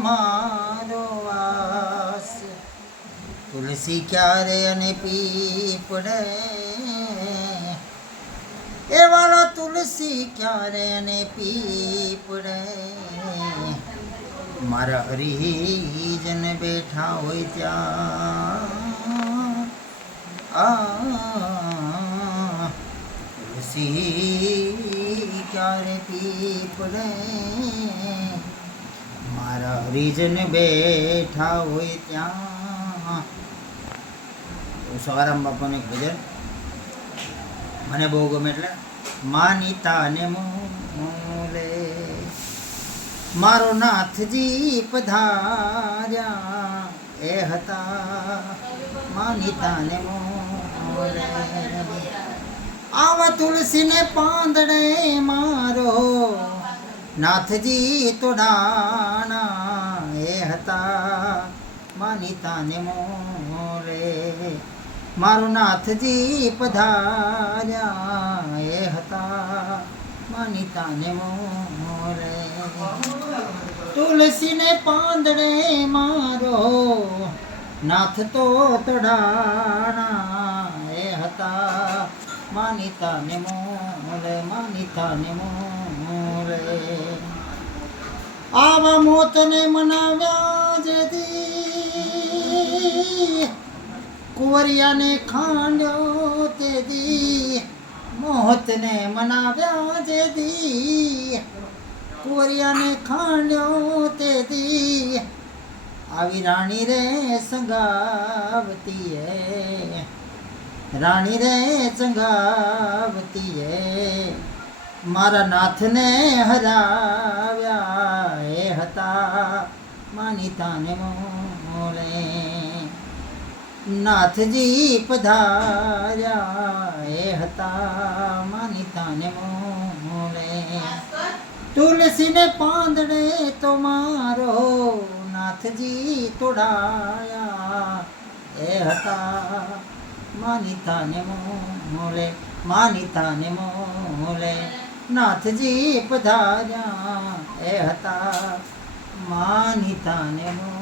તમારો વાસ. તુલસી ક્યારે અને પીપળે, એ વાલા તુલસી ક્યારે અને પીપળે, મારા હરિજન બેઠા હોય ત્યાં. તુલસી ક્યારે પીપળે, મારા હરિજન બેઠા હોય ત્યાં. સવારામ બાપાનું એક ભજન મને બહુ ગમે, એટલે માનીતા ને મોલે મારો નાથજી પધાર્યા એ હતા. માનીતા ને મોલે આવા તુલસી ને પાંદડે મારો નાથજી તોડાણા એ હતા. માનીતા ને મોલે મારો નાથજી પધાર્યા એ હતા. માનીતા ને મોલે તુલસી ને પાંદડે મારો નાથ તો તોડાણા એ હતા. માનીતા ને મોલે માનીતા ને મોલે આવા મોત ને મનાવ્યા જેથી કુંવરિયાને ખાંડ્યો તે દી. મોહતને મનાવ્યા જે દી કુંવરિયાને ખાંડ્યો તે દી. આવી રાણી રે સંગાવતી એ રાણી રે સંગાવતી એ મારા નાથને હરાવ્યા એ હતા. માનીતા ને મોલે નાથજી પધાર્યા એ હતા. માનીતા ને મોલે તુલસી ને પાંદડે તો મારો નાથજી તોડાયા એ હતા. માનીતા ને મોલે માનીતા ને મોલે નાથજી પધાર્યા એ હતા. માનીતા ને મોલે.